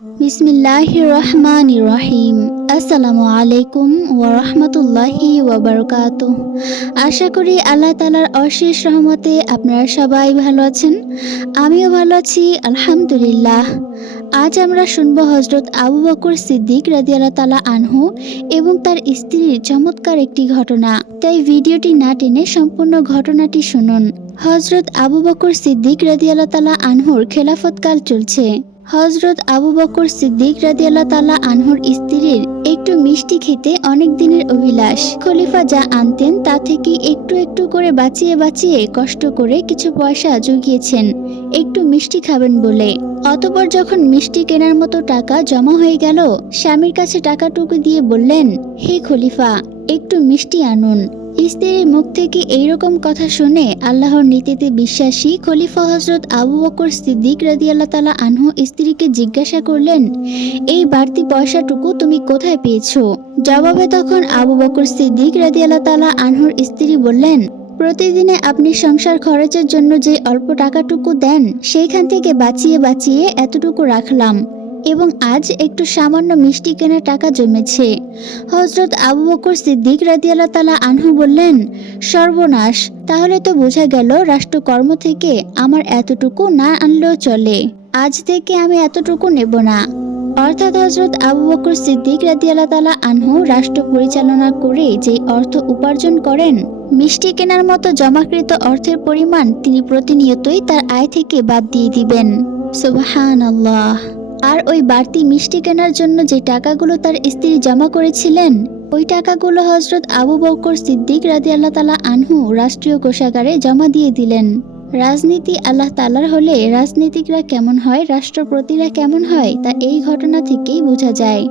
বিসমিল্লাহ রহমান রহিম আসসালামু আলাইকুম ওরহমতুল্লাহি ওবরকাত আশা করি আল্লাহ তালার অশেষ রহমতে আপনারা সবাই ভালো আছেন। আমিও ভালো আছি, আলহামদুলিল্লাহ। আজ আমরা শুনব হজরত আবু বকর সিদ্দিক রাদিয়াল্লাহ তালা আনহু এবং তার স্ত্রীর চমৎকার একটি ঘটনা। তাই ভিডিওটি না টেনে সম্পূর্ণ ঘটনাটি শুনুন। হজরত আবু বকর সিদ্দিক রাদিয়াল্লাহ তালা আনহুর খেলাফতকাল চলছে। হজরত আবু বকর সিদ্দিক রাদিয়াল্লাহ তালা আনহুর স্ত্রীর একটু মিষ্টি খেতে অনেক দিনের অভিলাষ। খলিফা যা আনতেন তা থেকে একটু একটু করে বাঁচিয়ে বাঁচিয়ে কষ্ট করে কিছু পয়সা জুগিয়েছেন, একটু মিষ্টি খাবেন বলে। অতপর যখন মিষ্টি কেনার মতো টাকা জমা হয়ে গেল, স্বামীর কাছে টাকাটুকু দিয়ে বললেন, হে খলিফা, একটু মিষ্টি আনুন। স্ত্রীর মুখ থেকে এইরকম কথা শুনে আল্লাহর নীতিতে বিশ্বাসী খলিফা হজরত আবু বকর সিদ্দিক রাদিয়াল্লাহ তালা আনহু স্ত্রীকে জিজ্ঞাসা করলেন, এই বাড়তি পয়সাটুকু তুমি কোথায় পেয়েছ? জবাবে তখন আবু বকর সিদ্দিক রাদিয়াল্লাহ তালা আনহুর স্ত্রী বললেন, প্রতিদিনে আপনি সংসার খরচের জন্য যে অল্প টাকাটুকু দেন, সেইখান থেকে বাঁচিয়ে বাঁচিয়ে এতটুকু রাখলাম। এবং আজ একটু সামান্য মিষ্টি কেনার টাকা জমেছে। হজরত আবু বকর সিদ্দিক রাদিয়াল্লাহ তালা আনহু বললেন, সর্বনাশ, তাহলে তো বোঝা গেল রাষ্ট্রকর্ম থেকে আমার এতটুকু না আনলেও চলে। আজ থেকে আমি এতটুকু নেব না। অর্থাৎ হজরত আবু বকর সিদ্দিক রাদিয়াল্লাহ তালা আনহু রাষ্ট্র পরিচালনা করে যে অর্থ উপার্জন করেন, মিষ্টি কেনার মতো জমাকৃত অর্থের পরিমাণ তিনি প্রতিনিয়তই তার আয় থেকে বাদ দিয়ে দিবেন। আল্লাহ আর ওই বাড়তি মিষ্টি কেনার জন্য যে টাকাগুলো তার স্ত্রী জমা করেছিলেন, ওই টাকাগুলো হজরত আবু বকর সিদ্দিক রাজি আল্লাহ তালা আনহু রাষ্ট্রীয় কোষাগারে জমা দিয়ে দিলেন। রাজনীতি আল্লাহ তালার হলে রাজনীতিকরা কেমন হয়, রাষ্ট্রপতিরা কেমন হয়, তা এই ঘটনা থেকেই বোঝা যায়।